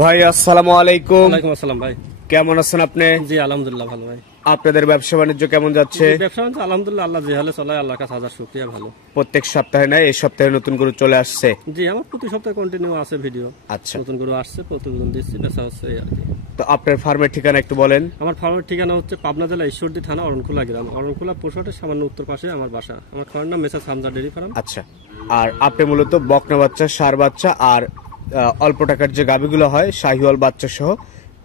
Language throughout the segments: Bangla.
ভাই আসসালামু আলাইকুম। ওয়ালাইকুম আসসালাম ভাই, কেমন আছেন আপনি? জি আলহামদুলিল্লাহ ভালো ভাই। আপনাদের ব্যবসা বাণিজ্য কেমন যাচ্ছে? ব্যবসা বাণিজ্য আলহামদুলিল্লাহ আল্লাহ যে হালে চলায় আল্লাহর কাছে হাজার শুকরিয়া, ভালো। প্রত্যেক সপ্তাহে না এই সপ্তাহে নতুন গরু চলে আসছে? জি আমার প্রতি সপ্তাহে কন্টিনিউ আছে ভিডিও। আচ্ছা, নতুন গরু আসছে, প্রতিদিন দিচ্ছি, বেচা হচ্ছে এই আর কি। তো আপনার ফার্মের ঠিকানা একটু বলেন। আমার ফার্মের ঠিকানা হচ্ছে পাবনা জেলা ঈশ্বরদী থানা অরণখোলা গ্রাম, অরণখোলা পোশাটের সামান্য উত্তর পাশে আমার বাসা। আমার খাওয়ার নাম মেসার্স হামজা ডেইরি ফার্ম। আচ্ছা, আর আপনি মূলত বকনা বাচ্চা, ষাঁড় বাচ্চা আর অল্প টাকার যে গাভীগুলো হয় শাহিওয়াল বাচ্চা সহ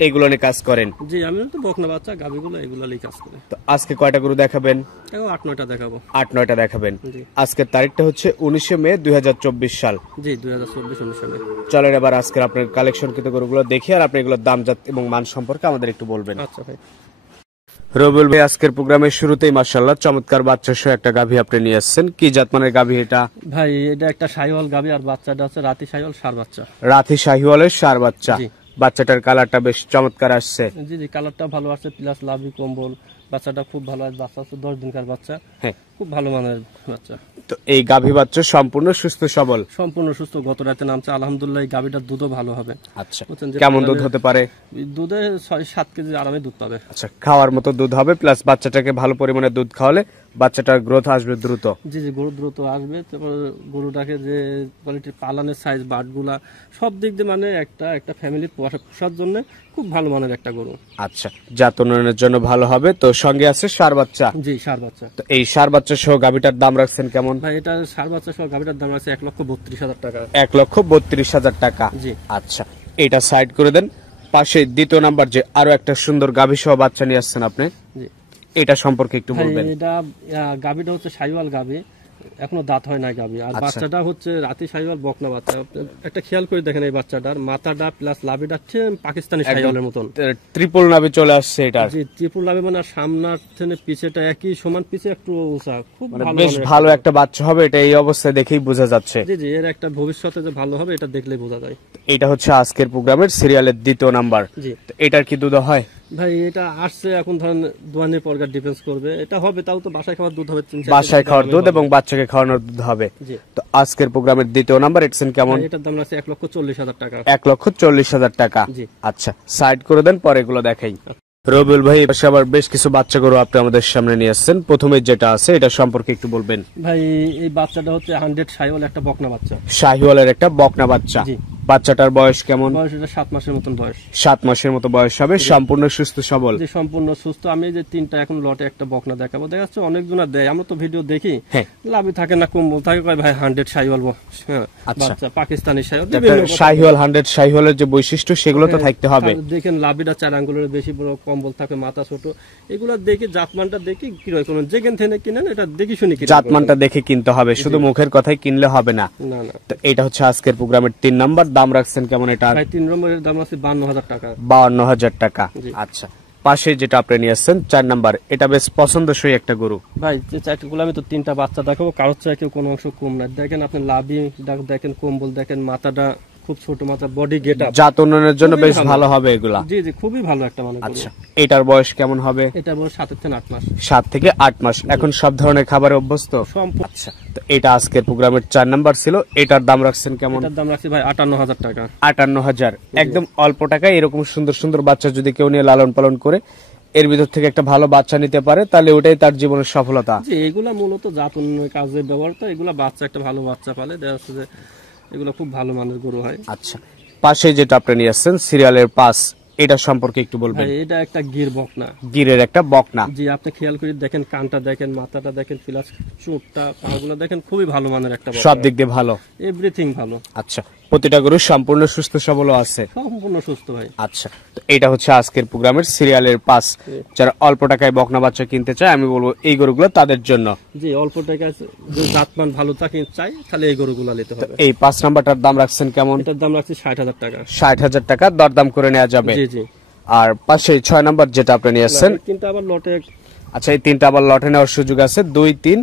এইগুলো নিয়ে কাজ করেন? জি আমি তো বকনা বাচ্চা গাভীগুলো এগুলো নিয়ে কাজ করি। তো আজকে কয়টা গরু দেখাবেন? 8-9টা দেখাবো। 8-9টা দেখাবেন। জি। আজকের তারিখটা হচ্ছে 19শে মে 2024 সাল। জি 2024 সালে। চলেন এবার আজকের আপনার কালেকশনকৃত গরুগুলো দেখি, আর আপনি এগুলোর দাম জাত এবং মান সম্পর্কে আমাদের একটু বলবেন। আচ্ছা ভাই। রবিউল ভাই, আজকের প্রোগ্রামের শুরুতেই মাশাআল্লাহ চমৎকার বাচ্চা সহ একটা গাভী আপনি নিয়ে আসছেন। কি জাতমানের গাভী এটা? ভাই এটা একটা শাহিওয়াল গাভী, আর বাচ্চাটা হচ্ছে রাতি শাহিওয়াল ষাঁড় বাচ্চা। রাতি শাহিওয়ালের ষাঁড় বাচ্চা। জি। বাচ্চাটার কালারটা বেশ চমৎকার আসছে। জি জি কালারটা ভালো আসছে, প্লাস লাভি কম্বল। বাচ্চাটা খুব ভালো আছে, বাচ্চা হচ্ছে 10 দিনকার বাচ্চা। হ্যাঁ, খুব ভালো মানের বাচ্চা। তো এই গাভী বাচ্চা সম্পূর্ণ সুস্থ সবল? সম্পূর্ণ সুস্থ, গত রাতে নামছে আলহামদুলিল্লাহ। এই গাভীটার দুধও ভালো হবে। আচ্ছা, বুঝছেন যে কেমন দুধ হতে পারে? দুধে 6-7 কেজি আরামে দুধ পাবে। আচ্ছা, খাওয়ার মতো দুধ হবে, প্লাস বাচ্চাটাকে ভালো পরিমাণে দুধ খাওয়ালে বাচ্চাটার গ্রোথ আসবে দ্রুত। জি জি গরু দ্রুত আসবে। তারপর গরুটাকে যে কোয়ালিটির পালানের সাইজ, বাটগুলা সব দিক দিয়ে মানে একটা ফ্যামিলির পোষার জন্য খুব ভালো মানের একটা গরু। আচ্ছা, জাত উন্নয়নের জন্য ভালো হবে। তো সঙ্গে আছে ষাঁড় বাচ্চা? জি ষাঁড় বাচ্চা। তো এই ষাঁড় বাচ্চা সহ গাভীটার দাম রাখছেন কেমন? ভাই এটা ষাঁড় বাচ্চা সহ গাভীটার দাম আছে 1,32,000 টাকা। 1,32,000 টাকা। জি। আচ্ছা, এটা সাইড করে দেন। পাশে দ্বিতীয় নাম্বার যে আরো একটা সুন্দর গাভী সহ বাচ্চা নিয়ে আসছেন আপনি, জি এটা সম্পর্কে একটু বলবেন। এটা গাভীটা হচ্ছে শাহিওয়াল গাভী, এখনো দাঁত হয় না গাভী। আর বাচ্চাটা হচ্ছে রাতি শাহিওয়াল বকনা বাচ্চা। একটা খেয়াল করে দেখেন এই বাচ্চাটার মাথাটা প্লাস লাভিটা পাকিস্তানি শাহিওয়ালের মতন ট্রিপল নাভি চলে আসছে এটা। জি ত্রিপুল লাভি, মানে সামনার থেকে পিছেটা একই সমান, পিছে একটু উঁচা। খুব ভালো, বেশ ভালো একটা বাচ্চা হবে এটা, এই অবস্থায় দেখেই বোঝা যাচ্ছে। জি জি এর একটা ভবিষ্যতে যে ভালো হবে এটা দেখলেই বোঝা যায়। এটা হচ্ছে আজকের প্রোগ্রামের সিরিয়ালের দ্বিতীয় নাম্বার। জি। এটার কি দুধ হয়? ভাই এটা আসছে এখন, ধরেন দোয়ানের পরগার ডিফেন্স করবে। এটা হবে, তাও তো বাসায় খাওয়ার দুধ হবে, বাসায় খাওয়ার দুধ এবং বাচ্চাকে খাওয়ানোর দুধ হবে। জি। তো আজকের প্রোগ্রামের দ্বিতীয় নাম্বার এটসেন কেমন? এটার দাম আছে 1,40,000 টাকা। 1,40,000 টাকা। জি। আচ্ছা, সাইড করে দেন, পরে এগুলো দেখাই। রবিউল ভাই, এবার আবার বেশ কিছু বাচ্চা গরু আপনি আমাদের সামনে নিয়ে আসছেন। প্রথমে যেটা আছে এটা সম্পর্কে একটু বলবেন। ভাই এই বাচ্চাটা হচ্ছে 100 শাহিওয়াল একটা বকনা বাচ্চা। শাহিওয়ালের একটা বকনা বাচ্চা। জি। বাচ্চাটার বয়স কেমন? বয়স এটা 7 মাসের মতন বয়স। 7 মাসের মতো বয়স হবে। সম্পূর্ণ সুস্থ সবল? যে সম্পূর্ণ সুস্থ। আমি যে 3টা এখন লটে একটা বকনা দেখাবো, দেখা যাচ্ছে অনেকজনা দেয়, আমরা তো ভিডিও দেখি। হ্যাঁ। লাভই থাকে না, কম্বল থাকে, কয় ভাই 100 শাহিওয়াল বাচ্চা, পাকিস্তানি শাহিওয়াল। শাহিওয়াল 100 শাহিওয়ালের যে বৈশিষ্ট্য সেগুলো তো থাকতে হবে। দেখেন লাভিটা 4 আঙ্গুলের বেশি বড়, কম্বল থাকে, মাথা ছোট। এগুলা দেখি জাতমানটা দেখি কিরকম, যেখান থেকে কিনেন এটা দেখি শুনি কিনেন। জাতমানটা দেখে কিনতে হবে, শুধু মুখের কথাই কিনলে হবে না। না না। তো এটা হচ্ছে আজকের প্রোগ্রামের 3 নাম্বার। দাম রাখছেন কেমন এটা? ভাই 3 নম্বরের দাম আছে 52,000 টাকা। 52,000 টাকা। জি। আচ্ছা, পাশে যেটা আপনি নিয়ে আসছেন 4 নাম্বার, এটা বেশ পছন্দসই একটা গরু। ভাই যে 4টা আমি তো 3টা বাচ্চা দেখাবো, কারোর চাইতে কোনো অংশ কম না। দেখেন আপনি লাভি দেখেন, কম্বল দেখেন, মাথাটা খুব ছোট, মাথা, বডি গেটআপ। জাত উন্নয়নের জন্য বেশ ভালো হবে এগুলা। জি জি খুবই ভালো একটা মানে। আচ্ছা, এটার বয়স কেমন হবে? এটা বয়স 7 থেকে 8 মাস। 7 থেকে 8 মাস। এখন সব ধরনের খাবারে অভ্যস্ত? আচ্ছা, তো এটা আজকের প্রোগ্রামের 4 নাম্বার ছিল। এটার দাম রাখছেন কেমন? এটার দাম রাখছি ভাই 58,000 টাকা। 58,000। একদম অল্প টাকায় এরকম সুন্দর সুন্দর বাচ্চা যদি কেউ নিয়ে লালন পালন করে এর ভিতর থেকে একটা ভালো বাচ্চা নিতে পারে, তাহলে ওটাই তার জীবনের সফলতা। জি এগুলা মূলত জাত উন্নয়ন কাজে ব্যবহার, তো এগুলা বাচ্চা একটা ভালো বাচ্চা পালে দেখা যাচ্ছে যে এগুলো খুব ভালো মানের গরু হয়। আচ্ছা, পাশে যেটা আপনি নিয়ে আসছেন সিরিয়ালের 5, এটা সম্পর্কে একটু বলবেন। ভাই এটা একটা গির বকনা। গিরের একটা বকনা। জি আপনি খেয়াল করে দেখেন, কানটা দেখেন, মাথাটা দেখেন, প্লাস চোটটা, পাগুলো দেখেন, খুবই ভালো মানের একটা বকনা। সব দিক দিয়ে ভালো, এভরিথিং ভালো। আচ্ছা, প্রতিটা গরু সম্পূর্ণ সুস্থ সবল আছে? সম্পূর্ণ সুস্থ ভাই। আচ্ছা, তো এটা হচ্ছে আজকের প্রোগ্রামের সিরিয়ালের 5। যারা অল্প টাকায় বকনা বাচ্চা কিনতে চায়, আমি বলবো এই গরুগুলো তাদের জন্য। জি অল্প টাকায় যে জাতমান ভালো থাকে চাই, তাহলে এই গরুগুলো নিতে হবে। এই 5 নাম্বারটার দাম রাখছেন কেমন? এটার দাম রাখছি 60,000 টাকা। 60,000 টাকা দরদাম করে নেওয়া যাবে। জি জি। আর পাশে 6 নাম্বার যেটা আপনি নিয়ে আসছেন, কিন্তু আবার লটে। আচ্ছা, এই 3টা আবার লটে নেওয়ার সুযোগ আছে। 2, 3,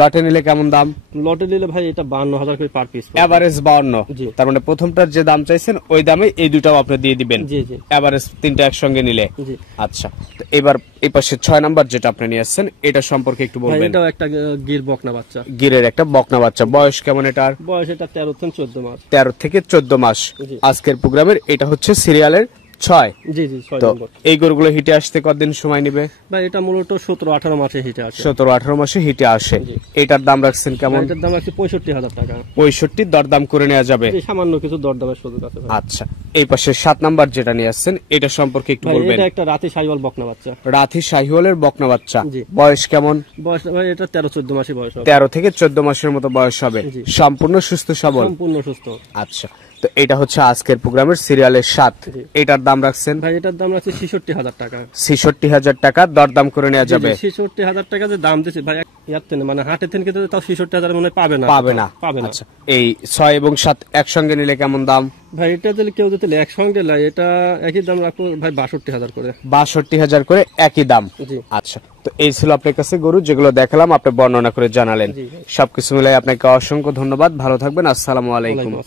লটে নিলে কেমন দাম? লটে নিলে ভাই এটা 52,000 করে পার পিস। এভারেজ 52। জি। তার মানে প্রথমটার যে দাম চাইছেন ওই দামে এই দুটাও আপনি দিয়ে দিবেন। জি জি এভারেজ তিনটা একসঙ্গে নিলে। জি। আচ্ছা, তো এবার এই পাশে 6 নাম্বার যেটা আপনি নিয়ে আসছেন এটা সম্পর্কে একটু ভাই বলবেন। এটাও একটা গির বকনা বাচ্চা। গিরের একটা বকনা বাচ্চা, বয়স কেমন এটার? বয়স এটা 13 থেকে 14 মাস। 13 থেকে 14 মাস। জি। আজকের প্রোগ্রামের এটা হচ্ছে সিরিয়ালের 6। জি জি 6 তো নম্বর। এই গরুগুলো হিটে আসতে কতদিন সময় নেবে? ভাই এটা মূলত 17-18 মাসে হিটে আসে। 17-18 মাসে হিটে আসে। জি। এটার দাম রাখছেন কেমন? এটার দাম আছে 65,000 টাকা। 65 দরদাম করে নেওয়া যাবে। জি, সামান্য কিছু দরদামের সুযোগ আছে ভাই। আচ্ছা, এই পাশে 7 নাম্বার যেটা নিয়ে আসছেন এটা সম্পর্কে একটু ভাই বলবেন। এটা একটা রাতে সাইওয়াল বকনা বাচ্চা। রাথি শাহিওয়ালের বকনা বাচ্চা। জি। বয়স কেমন? বয়স ভাই এটা 13-14 মাসে বয়স হবে। 13 থেকে 14 মাসের মতো বয়স হবে। জি। সম্পূর্ণ সুস্থ সবল। সম্পূর্ণ সুস্থ। আচ্ছা, তো এটা হচ্ছে আজকের প্রোগ্রামের সিরিয়ালের 7। জি। এটার দাম রাখছেন ভাই এটার দাম আছে 66,000 টাকা। 66,000 টাকা দরদাম করে নেওয়া যাবে। 66,000 টাকা যে দাম দিচ্ছে ভাই ইয়ার থেকে মানে হাটে থেকে কিন্তু তাও 66,000 মনে হয় পাবে না। পাবে না। পাবে না। আচ্ছা, এই 6 এবং 7 একসঙ্গে নিলে কেমন দাম? ভাই এটা যদি কেউ যদি একসঙ্গে লাই এটা একই দাম রাখবো ভাই 62,000 করে। 62,000 করে একই দাম। জি। আচ্ছা, তো এই ছিল আপনার কাছে গরু যেগুলো দেখালাম, আপনি বর্ণনা করে জানালেন। জি। সবকিছু মিলাই আপনাকে অসংখ্য ধন্যবাদ। ভালো থাকবেন। আসসালামু আলাইকুম। ওয়ালাইকুম আসসালাম।